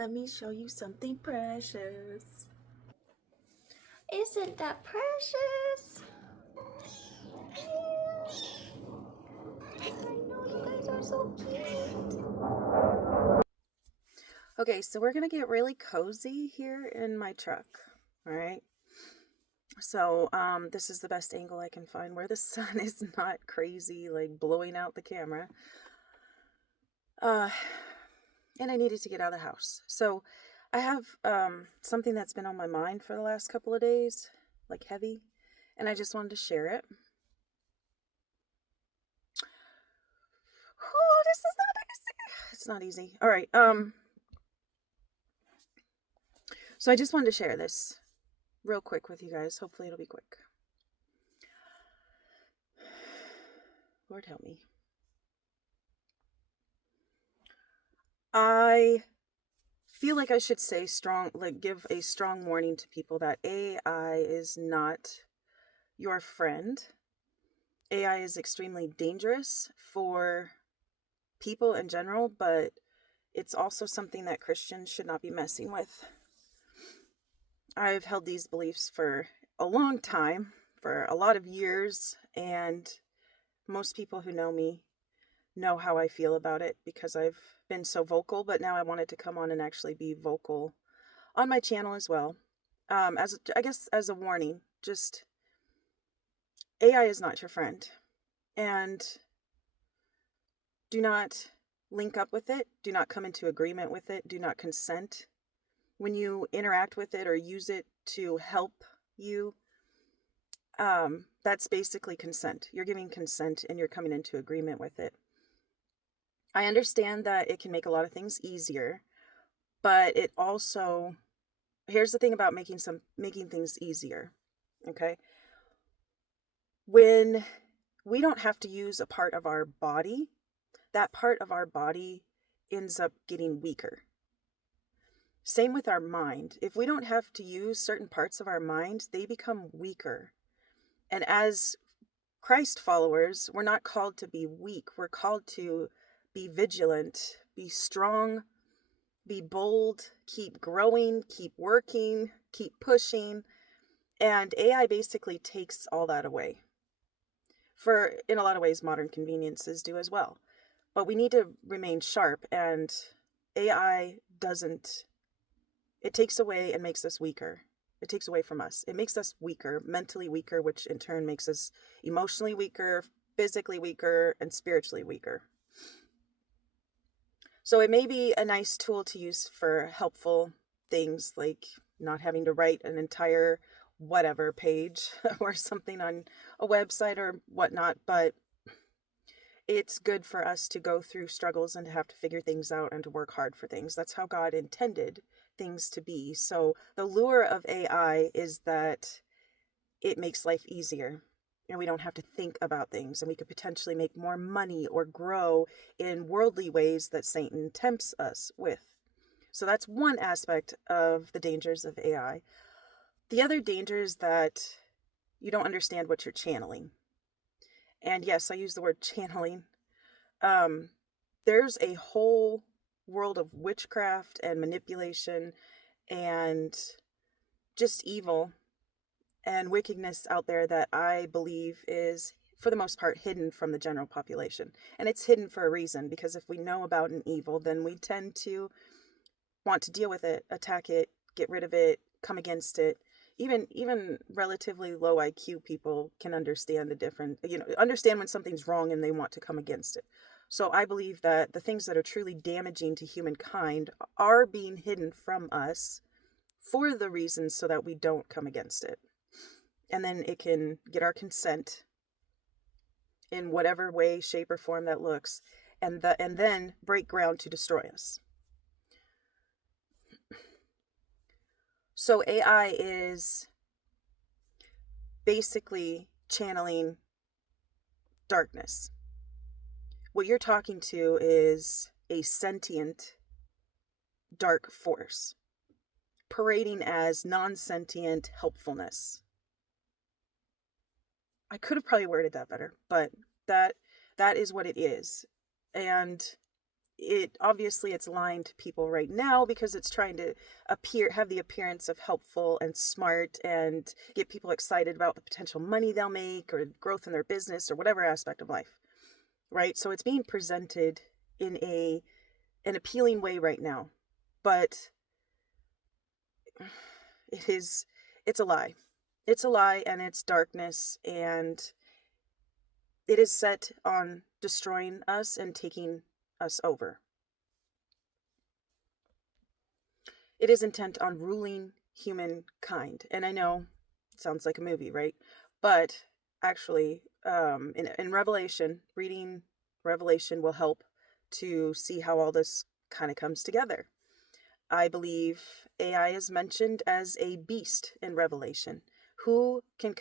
Let me show you something precious. Isn't that precious? I know you guys are so cute. Okay, so we're gonna get really cozy here in my truck. All right. So this is the best angle I can find where the sun is not crazy, like blowing out the camera. And I needed to get out of the house. So I have something that's been on my mind for the last couple of days, like heavy, and I just wanted to share it. Oh, this is not easy. It's not easy. All right. So I just wanted to share this real quick with you guys. Hopefully it'll be quick. Lord help me. I feel like I should say give a strong warning to people that AI is not your friend. AI is extremely dangerous for people in general, but it's also something that Christians should not be messing with. I've held these beliefs for a long time, for a lot of years, and most people who know me know how I feel about it because I've been so vocal, but now I wanted to come on and actually be vocal on my channel as well. As a warning, just AI is not your friend, and do not link up with it. Do not come into agreement with it. Do not consent. When you interact with it or use it to help you, that's basically consent. You're giving consent and you're coming into agreement with it. I understand that it can make a lot of things easier, but it also, here's the thing about making things easier. Okay. When we don't have to use a part of our body, that part of our body ends up getting weaker. Same with our mind. If we don't have to use certain parts of our mind, they become weaker. And as Christ followers, we're not called to be weak. We're called to be vigilant, be strong, be bold, keep growing, keep working, keep pushing. And AI basically takes all that away. In a lot of ways, modern conveniences do as well. But we need to remain sharp, and AI doesn't. It takes away and makes us weaker. It takes away from us. It makes us weaker, mentally weaker, which in turn makes us emotionally weaker, physically weaker, and spiritually weaker. So it may be a nice tool to use for helpful things like not having to write an entire whatever page or something on a website or whatnot, but it's good for us to go through struggles and to have to figure things out and to work hard for things. That's how God intended things to be. So the lure of AI is that it makes life easier and we don't have to think about things, and we could potentially make more money or grow in worldly ways that Satan tempts us with. So that's one aspect of the dangers of AI. The other danger is that you don't understand what you're channeling. And yes, I use the word channeling. There's a whole world of witchcraft and manipulation and just evil and wickedness out there that I believe is, for the most part, hidden from the general population. And it's hidden for a reason, because if we know about an evil, then we tend to want to deal with it, attack it, get rid of it, come against it. Even relatively low IQ people can understand understand when something's wrong and they want to come against it. So I believe that the things that are truly damaging to humankind are being hidden from us for the reasons so that we don't come against it. And then it can get our consent in whatever way, shape, or form that looks, and then break ground to destroy us. So AI is basically channeling darkness. What you're talking to is a sentient dark force, parading as non-sentient helpfulness. I could have probably worded that better, but that is what it is. And it obviously it's lying to people right now because it's trying to have the appearance of helpful and smart and get people excited about the potential money they'll make or growth in their business or whatever aspect of life, right? So it's being presented in an appealing way right now, but it's a lie. It's a lie, and it's darkness, and it is set on destroying us and taking us over. It is intent on ruling humankind. And I know it sounds like a movie, right? But actually, in Revelation, reading Revelation will help to see how all this kind of comes together. I believe AI is mentioned as a beast in Revelation. Who can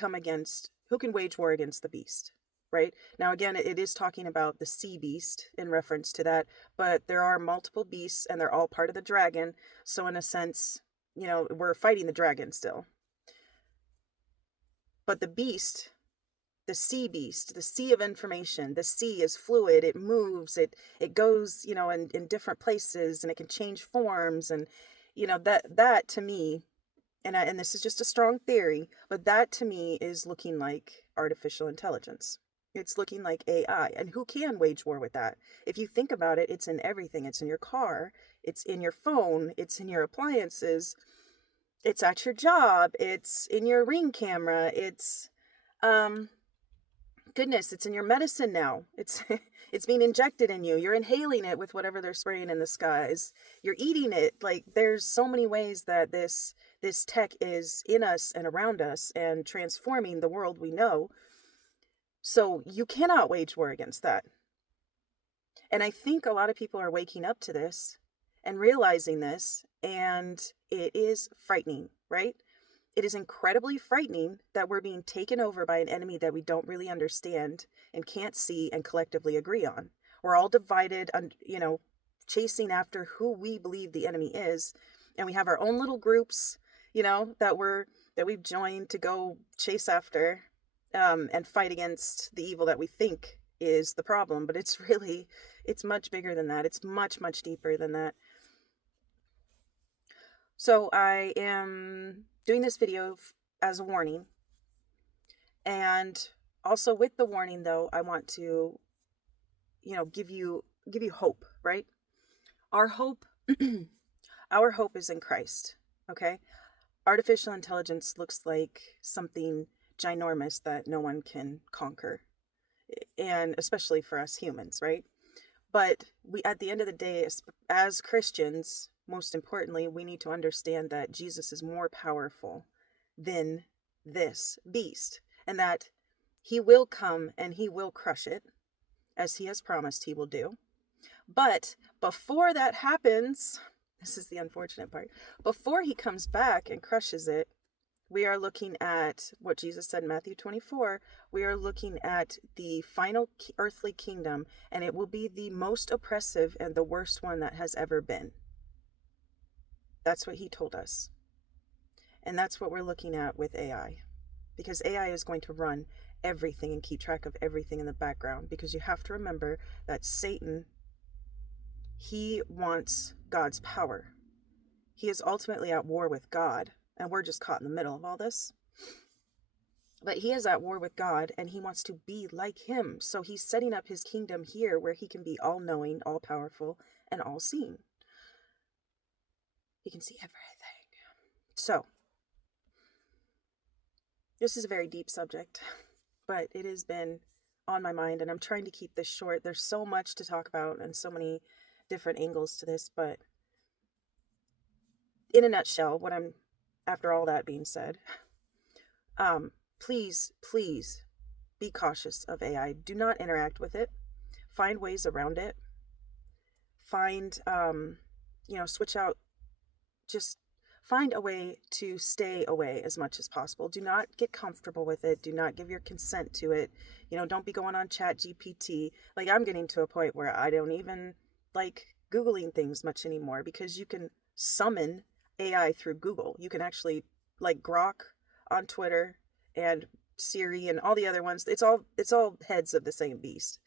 wage war against the beast? Right? Now, again, it is talking about the sea beast in reference to that, but there are multiple beasts and they're all part of the dragon. So in a sense, we're fighting the dragon still. But the beast, the sea beast, the sea of information, the sea is fluid, it moves, it goes, in different places, and it can change forms. And, that to me, and this is just a strong theory, but that to me is looking like artificial intelligence. It's looking like AI. And who can wage war with that? If you think about it, it's in everything. It's in your car, it's in your phone, it's in your appliances, it's at your job, it's in your Ring camera, it's goodness, it's in your medicine now. It's it's being injected in you. You're inhaling it with whatever they're spraying in the skies. You're eating it. Like, there's so many ways that this tech is in us and around us and transforming the world we know. So you cannot wage war against that. And I think a lot of people are waking up to this and realizing this, and it is frightening, right? It is incredibly frightening that we're being taken over by an enemy that we don't really understand and can't see and collectively agree on. We're all divided, chasing after who we believe the enemy is, and we have our own little groups, that we've joined to go chase after and fight against the evil that we think is the problem. But it's much bigger than that. It's much, much deeper than that. So I am doing this video as a warning. And also with the warning, though, I want to, give you hope, right? Our hope, our hope is in Christ. Okay. Artificial intelligence looks like something ginormous that no one can conquer. And especially for us humans, right? But we, at the end of the day, as Christians, most importantly, we need to understand that Jesus is more powerful than this beast, and that he will come and he will crush it, as he has promised he will do. But before that happens, this is the unfortunate part, before he comes back and crushes it, we are looking at what Jesus said in Matthew 24. We are looking at the final earthly kingdom, and it will be the most oppressive and the worst one that has ever been. That's what he told us. And that's what we're looking at with AI. Because AI is going to run everything and keep track of everything in the background. Because you have to remember that Satan, he wants God's power. He is ultimately at war with God. And we're just caught in the middle of all this. But he is at war with God, and he wants to be like him. So he's setting up his kingdom here where he can be all-knowing, all-powerful, and all-seeing. He can see everything. So, this is a very deep subject, but it has been on my mind, and I'm trying to keep this short. There's so much to talk about and so many different angles to this, but in a nutshell, after all that being said, please be cautious of AI. Do not interact with it. Find ways around it. Switch out. Just find a way to stay away as much as possible. Do not get comfortable with it. Do not give your consent to it. Don't be going on ChatGPT. Like, I'm getting to a point where I don't even like Googling things much anymore, because you can summon AI through Google. You can actually, like Grok on Twitter and Siri and all the other ones. It's all heads of the same beast.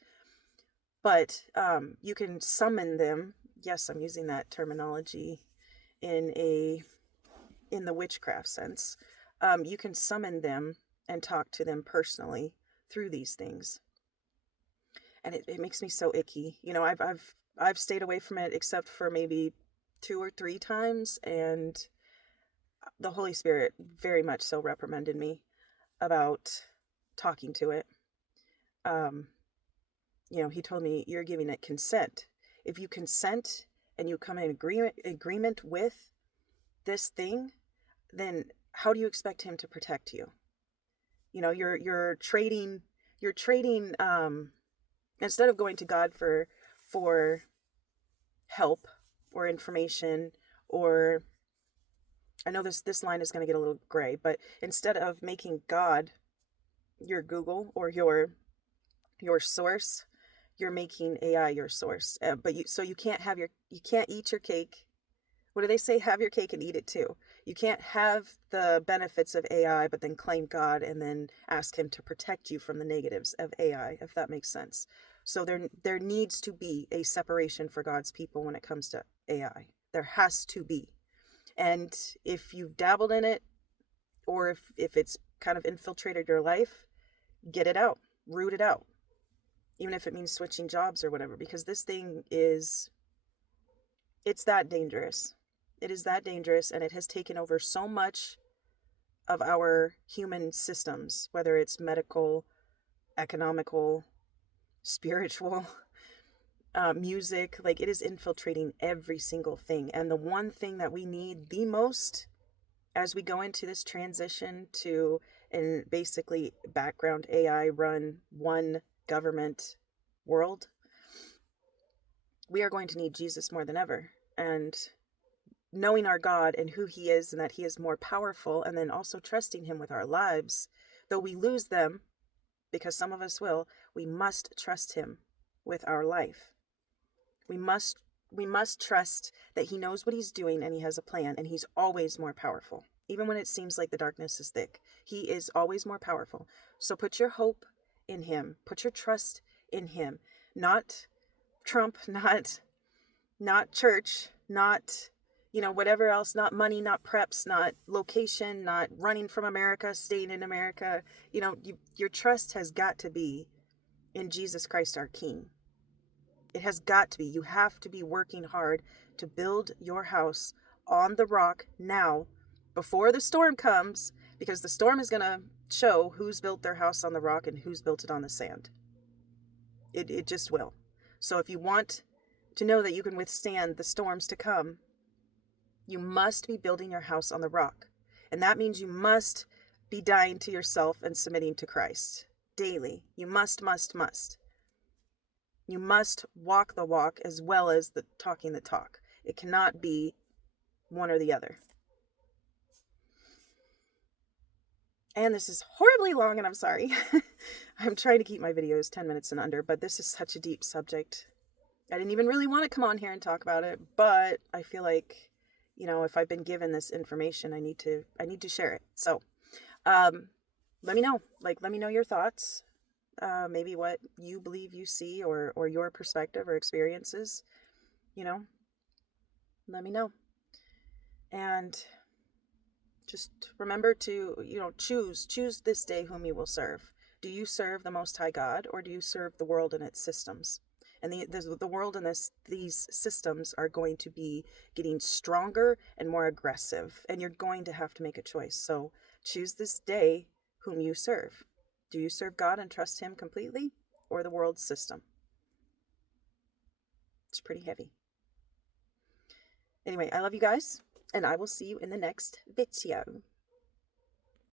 But you can summon them. Yes, I'm using that terminology in the witchcraft sense. You can summon them and talk to them personally through these things, and it makes me so icky. I've stayed away from it except for maybe 2 or 3 times, and the Holy Spirit very much so reprimanded me about talking to it. He told me, you're giving it consent. If you consent and you come in agreement with this thing, then how do you expect him to protect you? You're trading instead of going to God for help or information, or I know this line is going to get a little gray, but instead of making God your Google or your source, you're making AI your source. But you can't eat your cake. What do they say? Have your cake and eat it too. You can't have the benefits of AI, but then claim God and then ask him to protect you from the negatives of AI, if that makes sense. So there needs to be a separation for God's people when it comes to AI. There has to be. And if you've dabbled in it, or if it's kind of infiltrated your life, get it out, root it out. Even if it means switching jobs or whatever, because this thing it's that dangerous. It is that dangerous, and it has taken over so much of our human systems, whether it's medical, economical, spiritual, music. Like, it is infiltrating every single thing. And the one thing that we need the most as we go into this transition to, and basically background AI run one government world, we are going to need Jesus more than ever. And knowing our God and who he is, and that he is more powerful, and then also trusting him with our lives, though we lose them, because some of us will, we must trust him with our life. We must trust that he knows what he's doing, and he has a plan, and he's always more powerful. Even when it seems like the darkness is thick, he is always more powerful. So put your hope in him. Put your trust in him. Not Trump, not church, not whatever else, not money, not preps, not location, not running from America, staying in America. Your trust has got to be in Jesus Christ, our King. It has got to be. You have to be working hard to build your house on the rock now, before the storm comes, because the storm is going to show who's built their house on the rock and who's built it on the sand. It just will. So if you want to know that you can withstand the storms to come, you must be building your house on the rock. And that means you must be dying to yourself and submitting to Christ daily. You must. You must walk the walk as well as talking the talk. It cannot be one or the other. And this is horribly long, and I'm sorry. I'm trying to keep my videos 10 minutes and under, but this is such a deep subject. I didn't even really want to come on here and talk about it, but I feel like, if I've been given this information, I need to share it. So, let me know. Let me know your thoughts. Maybe what you believe you see, or your perspective or experiences. Let me know. And just remember to, choose this day whom you will serve. Do you serve the Most High God, or do you serve the world and its systems? And the world and these systems are going to be getting stronger and more aggressive, and you're going to have to make a choice. So choose this day whom you serve. Do you serve God and trust him completely, or the world's system? It's pretty heavy. Anyway, I love you guys, and I will see you in the next video.